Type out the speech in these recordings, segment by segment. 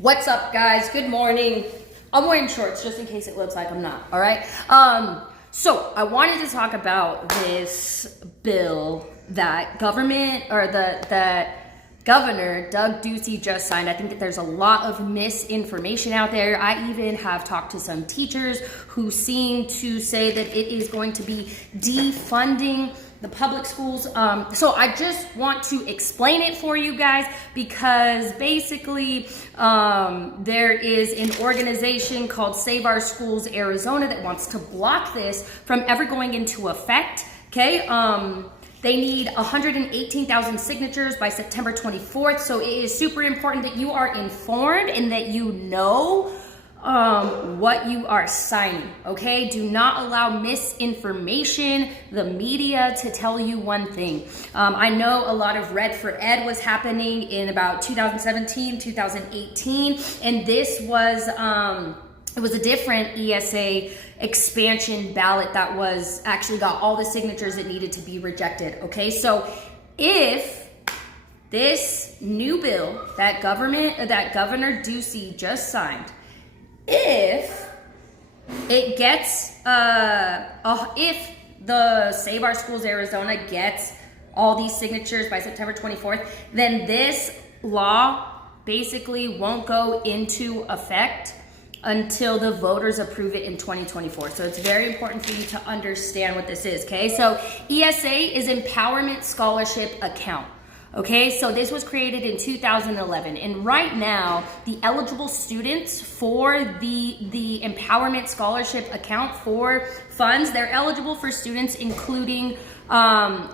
What's up, guys? Good morning. I'm wearing shorts just in case it looks like I'm not, all right? So I wanted to talk about this bill that Governor Doug Ducey just signed. I think that there's a lot of misinformation out there. I even have talked to some teachers who seem to say that it is going to be defunding the public schools. So I just want to explain it for you guys because basically there is an organization called Save Our Schools Arizona that wants to block this from ever going into effect. Okay. They need 118,000 signatures by September 24th. So it is super important that you are informed and that you know what you are signing, okay? Do not allow misinformation, the media to tell you one thing. I know a lot of Red for Ed was happening in about 2017, 2018, and this was, it was a different ESA expansion ballot that was actually got all the signatures it needed to be rejected, okay? So if this new bill that Governor Ducey just signed, if it gets, if the Save Our Schools Arizona gets all these signatures by September 24th, then this law basically won't go into effect until the voters approve it in 2024. So it's very important for you to understand what this is, okay? So ESA is Empowerment Scholarship Account. Okay, so this was created in 2011, and right now the eligible students for the Empowerment Scholarship Account for funds, they're eligible for students including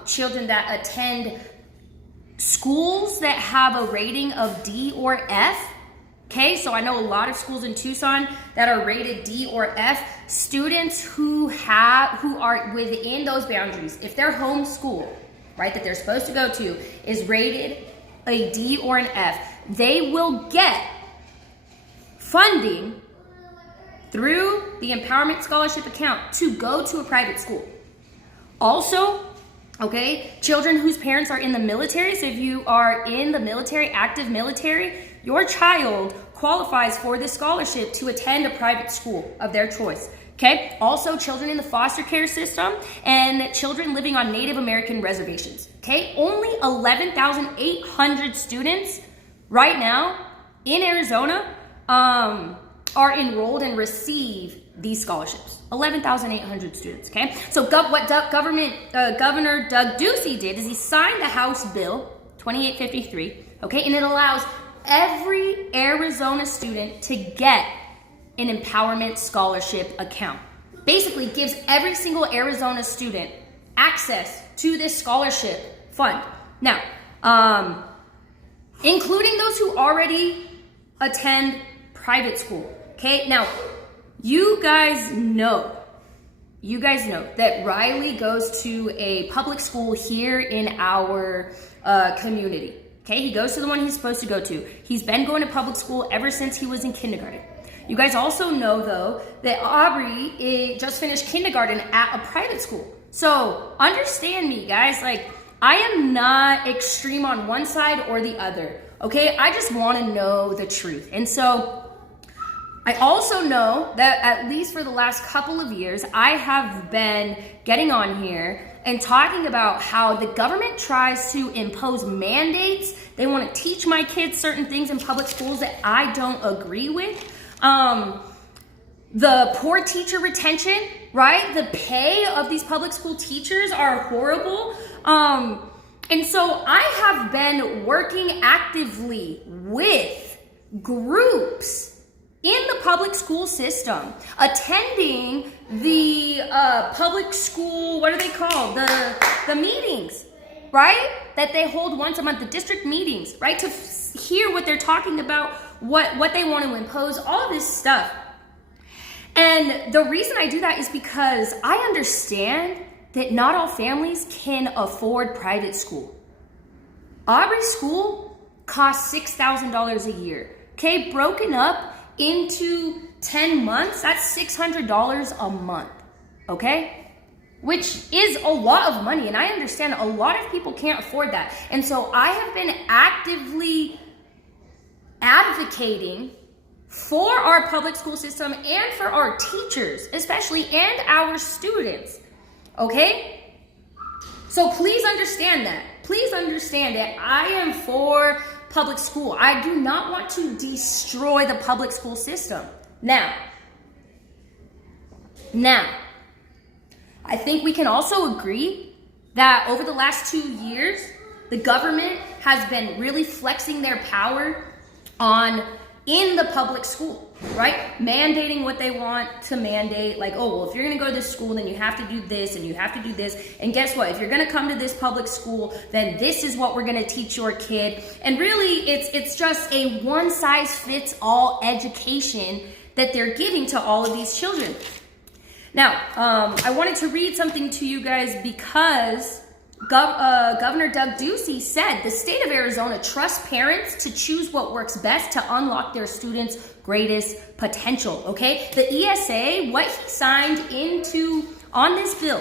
children that attend schools that have a rating of D or F. Okay, so I know a lot of schools in Tucson that are rated D or F. Students who are within those boundaries, if they're homeschooled, right, that they're supposed to go to, is rated a D or an F, they will get funding through the Empowerment Scholarship Account to go to a private school. Also, okay, children whose parents are in the military, so if you are in the military, active military, your child qualifies for this scholarship to attend a private school of their choice. Okay, also children in the foster care system and children living on Native American reservations. Okay, only 11,800 students right now in Arizona are enrolled and receive these scholarships. 11,800 students, okay? So what Governor Doug Ducey did is he signed the House Bill 2853, okay? And it allows every Arizona student to get an empowerment scholarship account. Basically gives every single Arizona student access to this scholarship fund. Now, including those who already attend private school. Okay, now you guys know that Riley goes to a public school here in our community. Okay, he goes to the one he's supposed to go to. He's been going to public school ever since he was in kindergarten. You guys also know, though, that Aubrey just finished kindergarten at a private school. So understand me, guys. Like, I am not extreme on one side or the other, okay? I just want to know the truth. And so I also know that at least for the last couple of years, I have been getting on here and talking about how the government tries to impose mandates. They want to teach my kids certain things in public schools that I don't agree with. The poor teacher retention, right? The pay of these public school teachers are horrible. And so I have been working actively with groups in the public school system, attending the public school, what are they called? The meetings, right? That they hold once a month, the district meetings, right? To hear what they're talking about, what they want to impose, all of this stuff. And the reason I do that is because I understand that not all families can afford private school. Aubrey's school costs $6,000 a year. Okay, broken up into 10 months, that's $600 a month. Okay? Which is a lot of money, and I understand a lot of people can't afford that. And so I have been actively advocating for our public school system and for our teachers, especially, and our students, okay? So please understand that. Please understand that I am for public school. I do not want to destroy the public school system. Now, I think we can also agree that over the last 2 years, the government has been really flexing their power in the public school, right? Mandating what they want to mandate, like, oh, well, if you're gonna go to this school, then you have to do this and you have to do this. And guess what? If you're gonna come to this public school, then this is what we're gonna teach your kid. And really, it's just a one-size-fits-all education that they're giving to all of these children. Now, I wanted to read something to you guys because Governor Doug Ducey said the state of Arizona trusts parents to choose what works best to unlock their students' greatest potential, okay? The ESA, what he signed into on this bill,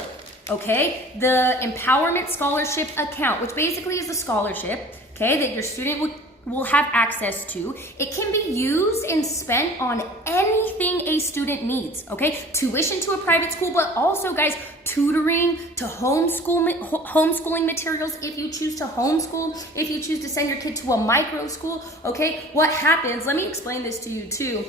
okay? The Empowerment Scholarship Account, which basically is a scholarship, okay, that your student will have access to. It can be used and spent on anything a student needs, okay? Tuition to a private school, but also, guys, tutoring to homeschooling materials if you choose to homeschool, if you choose to send your kid to a micro school, okay? What happens, let me explain this to you too,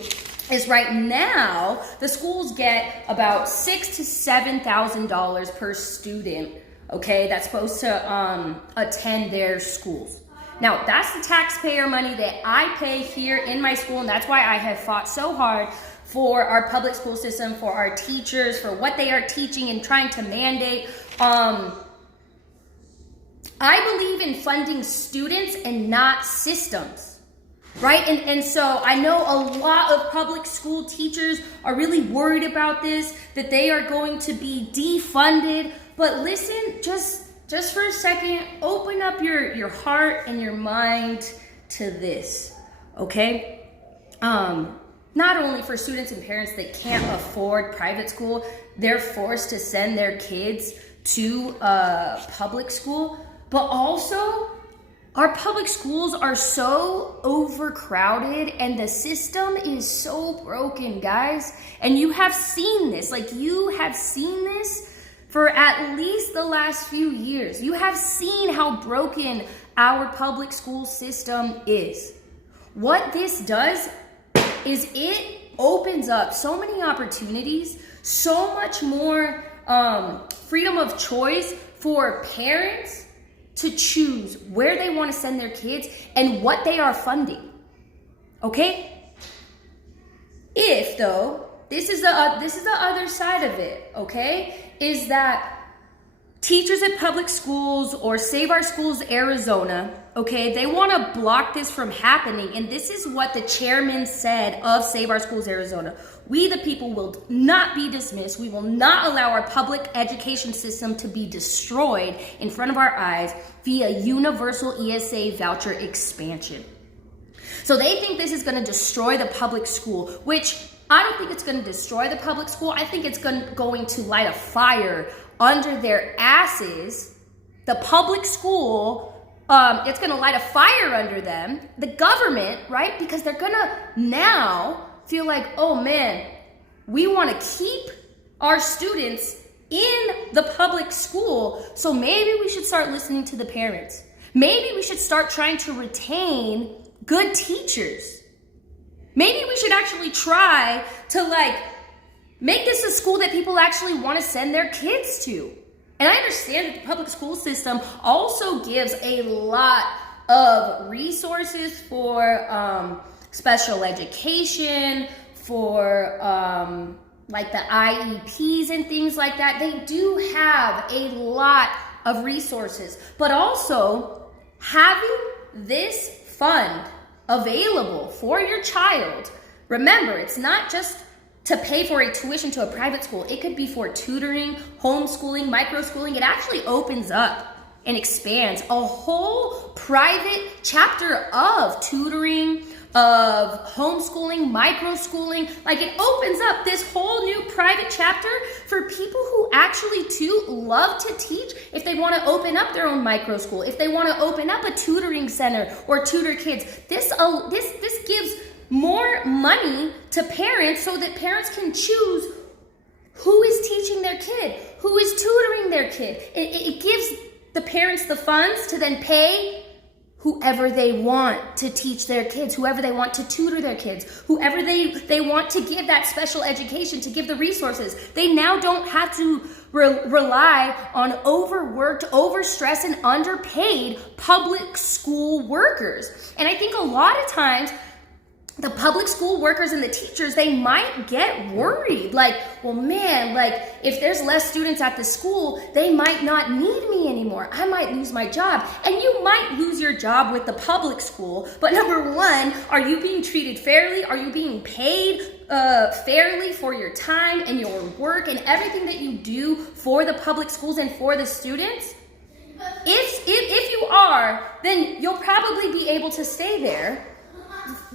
is right now, the schools get about $6,000 to $7,000 per student, okay, that's supposed to attend their schools. Now, that's the taxpayer money that I pay here in my school, and that's why I have fought so hard for our public school system, for our teachers, for what they are teaching and trying to mandate. I believe in funding students and not systems, right? And so I know a lot of public school teachers are really worried about this, that they are going to be defunded. But listen, just for a second, open up your heart and your mind to this, okay? Not only for students and parents that can't afford private school, they're forced to send their kids to public school, but also our public schools are so overcrowded and the system is so broken, guys. And you have seen this, for at least the last few years. You have seen how broken our public school system is. What this does is it opens up so many opportunities, so much more freedom of choice for parents to choose where they want to send their kids and what they are funding, okay? If, though, this is the other side of it, okay? Is that teachers at public schools or Save Our Schools Arizona, okay, they want to block this from happening. And this is what the chairman said of Save Our Schools Arizona. We, the people, will not be dismissed. We will not allow our public education system to be destroyed in front of our eyes via universal ESA voucher expansion. So they think this is going to destroy the public school, which I don't think it's going to destroy the public school. I think it's going to light a fire under their asses. The public school, it's going to light a fire under them. The government, right? Because they're going to now feel like, oh man, we want to keep our students in the public school. So maybe we should start listening to the parents. Maybe we should start trying to retain good teachers. Maybe we should actually try to make this a school that people actually want to send their kids to. And I understand that the public school system also gives a lot of resources for special education, for the IEPs and things like that. They do have a lot of resources, but also having this fund available for your child. Remember, it's not just to pay for a tuition to a private school. It could be for tutoring, homeschooling, microschooling. It actually opens up and expands a whole private chapter of tutoring, of homeschooling, microschooling. Like, it opens up this whole new private chapter for people who actually too love to teach. If they want to open up their own micro school, if they want to open up a tutoring center or tutor kids, this gives more money to parents so that parents can choose who is teaching their kid, who is tutoring their kid. It gives the parents the funds to then pay whoever they want to teach their kids, whoever they want to tutor their kids, whoever they want to give that special education, to give the resources. They now don't have to rely on overworked, overstressed, and underpaid public school workers. And I think a lot of times, the public school workers and the teachers, they might get worried. Like, well, man, like, if there's less students at the school, they might not need me anymore. I might lose my job. And you might lose your job with the public school. But number one, are you being treated fairly? Are you being paid fairly for your time and your work and everything that you do for the public schools and for the students? If you are, then you'll probably be able to stay there.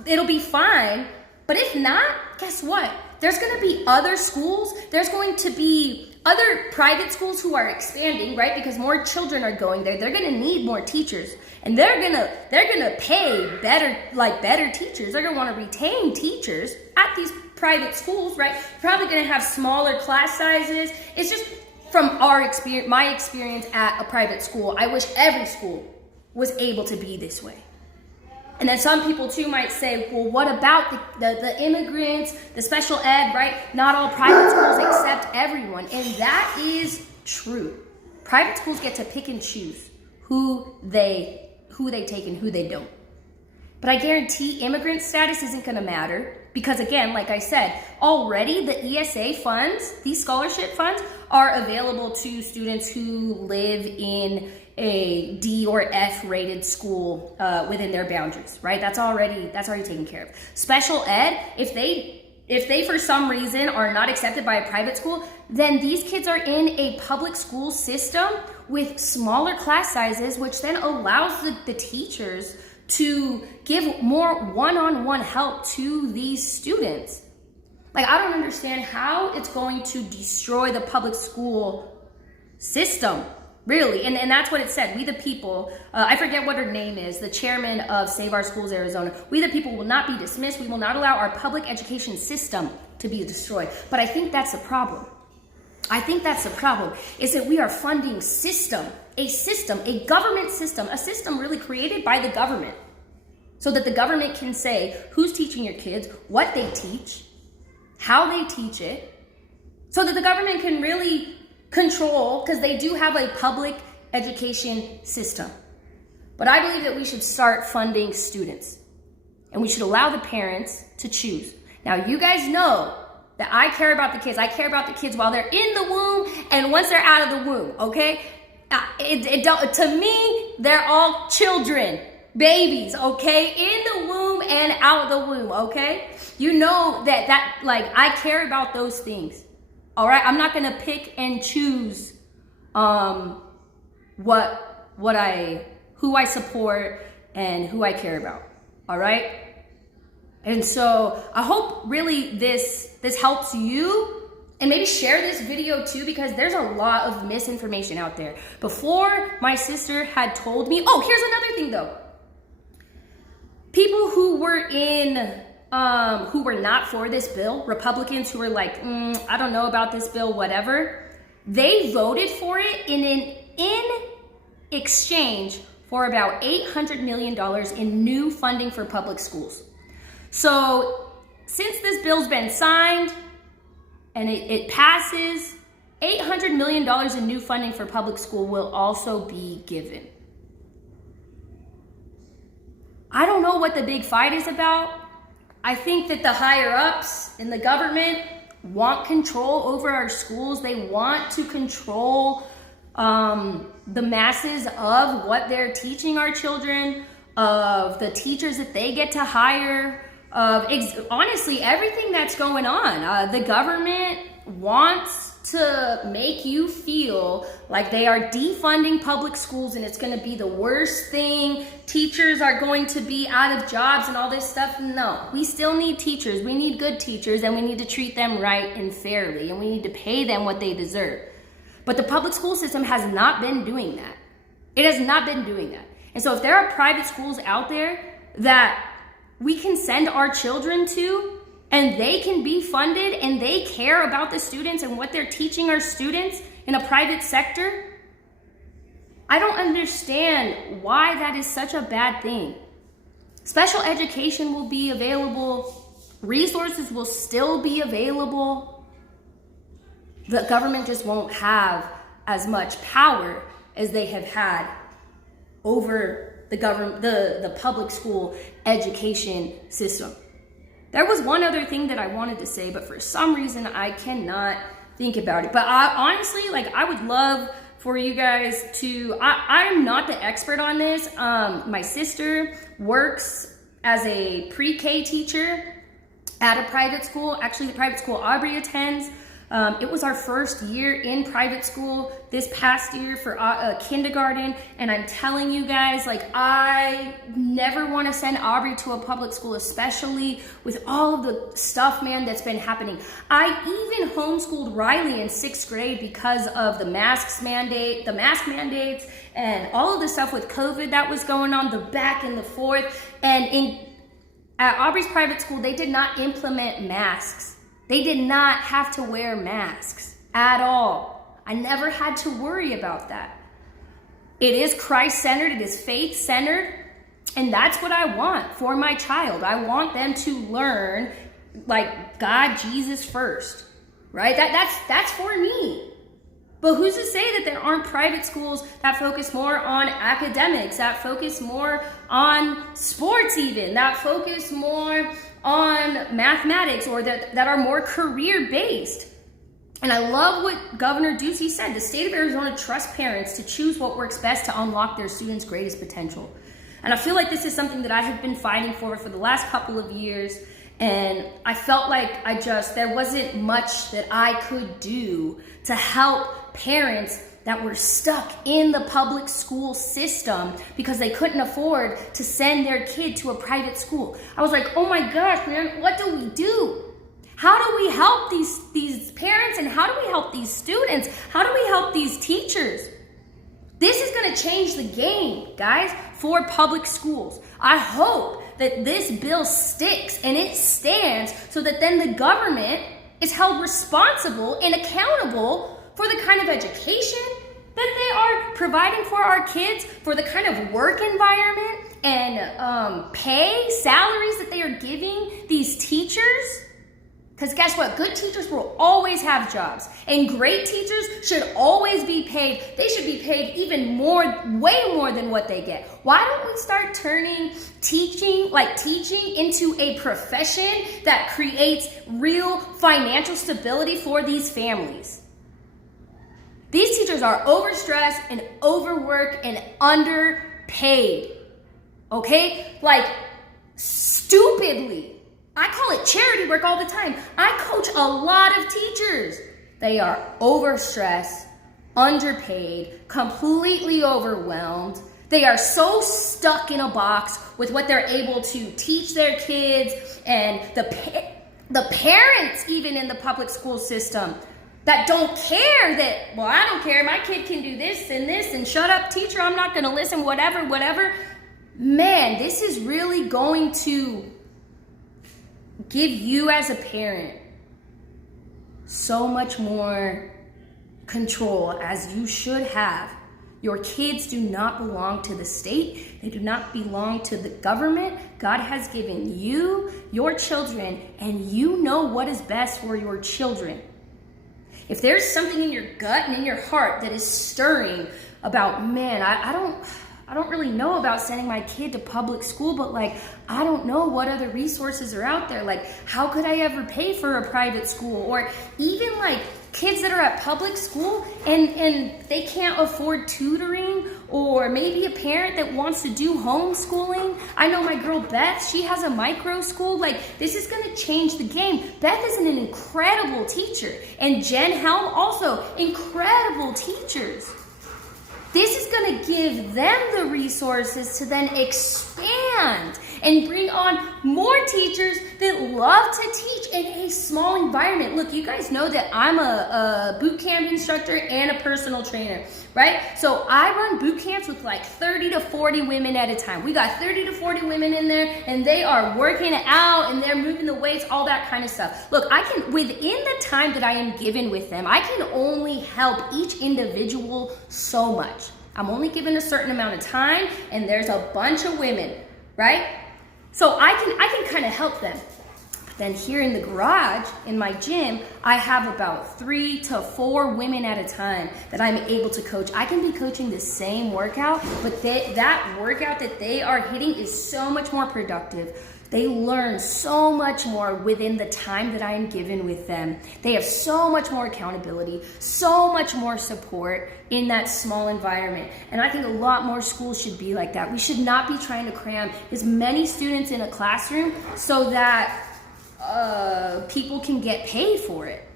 It'll be fine. But if not, guess what? There's going to be other schools. There's going to be other private schools who are expanding, right? Because more children are going there. They're going to need more teachers. And they're going to pay better teachers. They're going to want to retain teachers at these private schools, right? Probably going to have smaller class sizes. It's just from my experience at a private school. I wish every school was able to be this way. And then some people too might say, well, what about the immigrants, the special ed, right? Not all private schools accept everyone. And that is true. Private schools get to pick and choose who they take and who they don't. But I guarantee immigrant status isn't going to matter because, again, like I said, already the ESA funds, these scholarship funds, are available to students who live in a D or F rated school within their boundaries, right? That's already taken care of. Special ed, if they for some reason are not accepted by a private school, then these kids are in a public school system with smaller class sizes, which then allows the teachers to give more one-on-one help to these students. Like, I don't understand how it's going to destroy the public school system. Really, and that's what it said. We the people, I forget what her name is, the chairman of Save Our Schools Arizona. We the people will not be dismissed. We will not allow our public education system to be destroyed. But I think that's the problem. Is that we are funding a government system, a system really created by the government. So that the government can say who's teaching your kids, what they teach, how they teach it. So that the government can really control, because they do have a public education system. But I believe that we should start funding students and we should allow the parents to choose. Now, you guys know that I care about the kids. I care about the kids while they're in the womb and once they're out of the womb, okay? To me, they're all children, babies, okay? In the womb and out of the womb, okay? You know that I care about those things. All right, I'm not gonna pick and choose who I support and who I care about. All right, and so I hope really this helps you, and maybe share this video too because there's a lot of misinformation out there. Before, my sister had told me. Oh, here's another thing though. People who were not for this bill, Republicans who were like, I don't know about this bill, whatever, they voted for it in exchange for about $800 million in new funding for public schools. So since this bill's been signed and it passes, $800 million in new funding for public school will also be given. I don't know what the big fight is about. I think that the higher ups in the government want control over our schools. They want to control the masses of what they're teaching our children, of the teachers that they get to hire, of honestly everything that's going on. The government wants to make you feel like they are defunding public schools and it's going to be the worst thing, teachers are going to be out of jobs and all this stuff, no. We still need teachers. We need good teachers, and we need to treat them right and fairly, and we need to pay them what they deserve. But the public school system has not been doing that. It has not been doing that. And so if there are private schools out there that we can send our children to, and they can be funded, and they care about the students and what they're teaching our students in a private sector, I don't understand why that is such a bad thing. Special education will be available. Resources will still be available. The government just won't have as much power as they have had over the public school education system. There was one other thing that I wanted to say, but for some reason I cannot think about it. But honestly, I would love for you guys to, I'm not the expert on this. My sister works as a pre-K teacher at a private school, actually the private school Aubrey attends. It was our first year in private school this past year for kindergarten, and I'm telling you guys, I never want to send Aubrey to a public school, especially with all of the stuff, man, that's been happening. I even homeschooled Riley in 6th grade because of the mask mandates, and all of the stuff with COVID that was going on, the back and the forth. And at Aubrey's private school, they did not implement masks. They did not have to wear masks at all. I never had to worry about that. It is Christ-centered, it is faith-centered, and that's what I want for my child. I want them to learn God, Jesus first, right? That's for me. But who's to say that there aren't private schools that focus more on academics, that focus more on sports even, that focus more on mathematics, or that are more career-based? And I love what Governor Ducey said. The state of Arizona trusts parents to choose what works best to unlock their students' greatest potential. And I feel like this is something that I have been fighting for the last couple of years. And I felt like there wasn't much that I could do to help parents that were stuck in the public school system because they couldn't afford to send their kid to a private school. I was like, oh my gosh, man, what do we do? How do we help these parents, and how do we help these students? How do we help these teachers? This is gonna change the game, guys, for public schools. I hope that this bill sticks and it stands so that then the government is held responsible and accountable for the kind of education that they are providing for our kids, for the kind of work environment and salaries that they are giving these teachers. Because guess what? Good teachers will always have jobs, and great teachers should always be paid. They should be paid even more, way more than what they get. Why don't we start turning teaching into a profession that creates real financial stability for these families? These teachers are overstressed and overworked and underpaid. Okay? Stupidly. I call it charity work all the time. I coach a lot of teachers. They are overstressed, underpaid, completely overwhelmed. They are so stuck in a box with what they're able to teach their kids, and the parents even in the public school system that don't care that, well, I don't care, my kid can do this and shut up, teacher, I'm not going to listen, whatever. Man, this is really going to give you as a parent so much more control, as you should have. Your kids do not belong to the state. They do not belong to the government. God has given you your children, and you know what is best for your children. If there's something in your gut and in your heart that is stirring about, man, I I don't really know about sending my kid to public school, but like, I don't know what other resources are out there. Like, how could I ever pay for a private school? Or even like kids that are at public school and they can't afford tutoring, or maybe a parent that wants to do homeschooling. I know my girl Beth, she has a micro school. Like, this is gonna change the game. Beth is an incredible teacher, and Jen Helm also incredible teachers. This is going to give them the resources to then expand and bring on more teachers that love to teach in a small environment. Look, you guys know that I'm a boot camp instructor and a personal trainer, right? So I run boot camps with like 30 to 40 women at a time. We got 30 to 40 women in there, and they are working out and they're moving the weights, all that kind of stuff. Look, I can, within the time that I am given with them, I can only help each individual so much. I'm only given a certain amount of time, and there's a bunch of women, right? So I can kind of help them. But then here in the garage, in my gym, I have about 3 to 4 women at a time that I'm able to coach. I can be coaching the same workout, but that workout that they are hitting is so much more productive. They learn so much more within the time that I am given with them. They have so much more accountability, so much more support in that small environment. And I think a lot more schools should be like that. We should not be trying to cram as many students in a classroom so that people can get paid for it.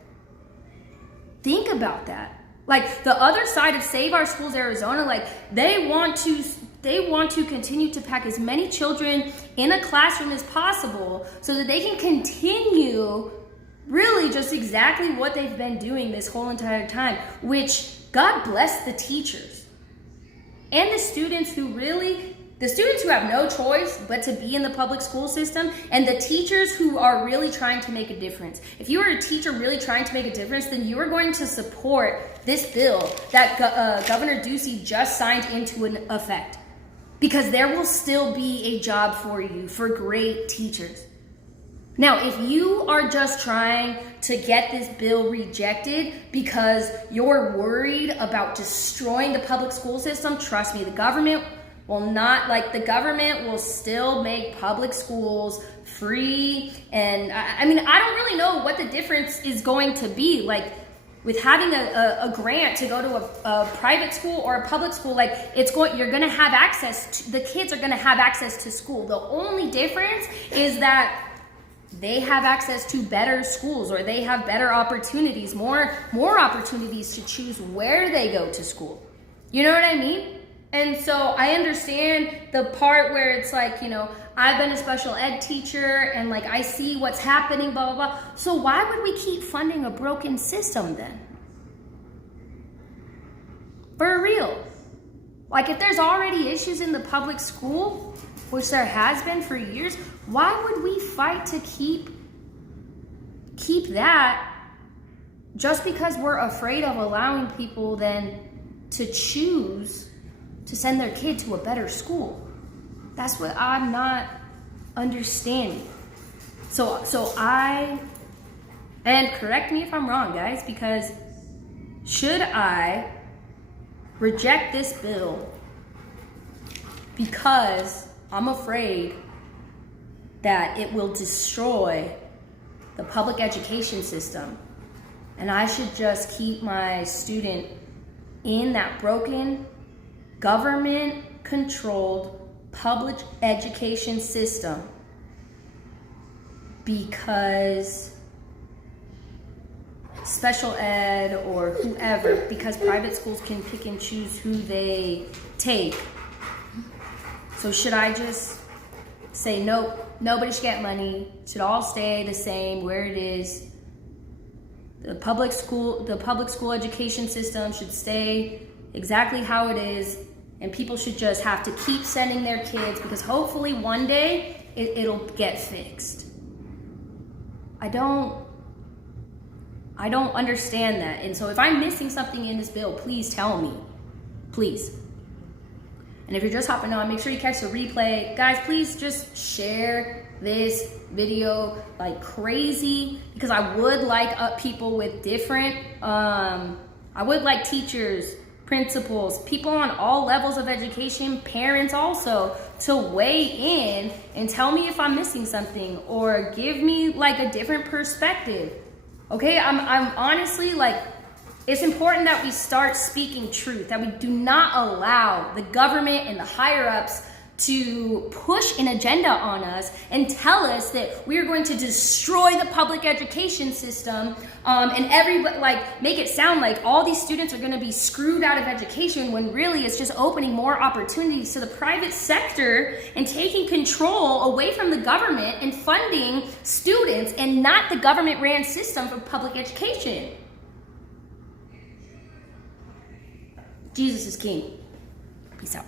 Think about that. Like, the other side of Save Our Schools Arizona, like, they want to continue to pack as many children in a classroom as possible so that they can continue really just exactly what they've been doing this whole entire time, which God bless the teachers and the students who have no choice but to be in the public school system, and the teachers who are really trying to make a difference. If you are a teacher really trying to make a difference, then you are going to support this bill that Governor Ducey just signed into effect. Because there will still be a job for you, for great teachers. Now, if you are just trying to get this bill rejected because you're worried about destroying the public school system, trust me, the government will still make public schools free. And I mean, I don't really know what the difference is going to be. Like, with having a grant to go to a private school or a public school, like, you're gonna have access to, the kids are gonna have access to school. The only difference is that they have access to better schools, or they have better opportunities, more opportunities to choose where they go to school. You know what I mean? And so I understand the part where it's like, you know, I've been a special ed teacher and like I see what's happening, blah, blah, blah. So why would we keep funding a broken system then? For real. Like, if there's already issues in the public school, which there has been for years, why would we fight to keep that just because we're afraid of allowing people then to choose to send their kid to a better school? That's what I'm not understanding. So and correct me if I'm wrong, guys, because should I reject this bill because I'm afraid that it will destroy the public education system, and I should just keep my student in that broken, government-controlled public education system because special ed or whoever, because private schools can pick and choose who they take? So should I just say, nope, nobody should get money, should all stay the same where it is? The public school education system should stay exactly how it is, and people should just have to keep sending their kids because hopefully one day it'll get fixed. I don't understand that. And so if I'm missing something in this bill, please tell me. Please. And if you're just hopping on, make sure you catch the replay. Guys, please just share this video like crazy, because I would like people with different, I would like teachers principals, people on all levels of education, parents also, to weigh in and tell me if I'm missing something or give me like a different perspective. Okay, I'm honestly like, it's important that we start speaking truth, that we do not allow the government and the higher ups to push an agenda on us and tell us that we are going to destroy the public education system, and everybody, like, make it sound like all these students are going to be screwed out of education, when really it's just opening more opportunities to the private sector and taking control away from the government and funding students and not the government ran system for public education. Jesus is king. Peace out.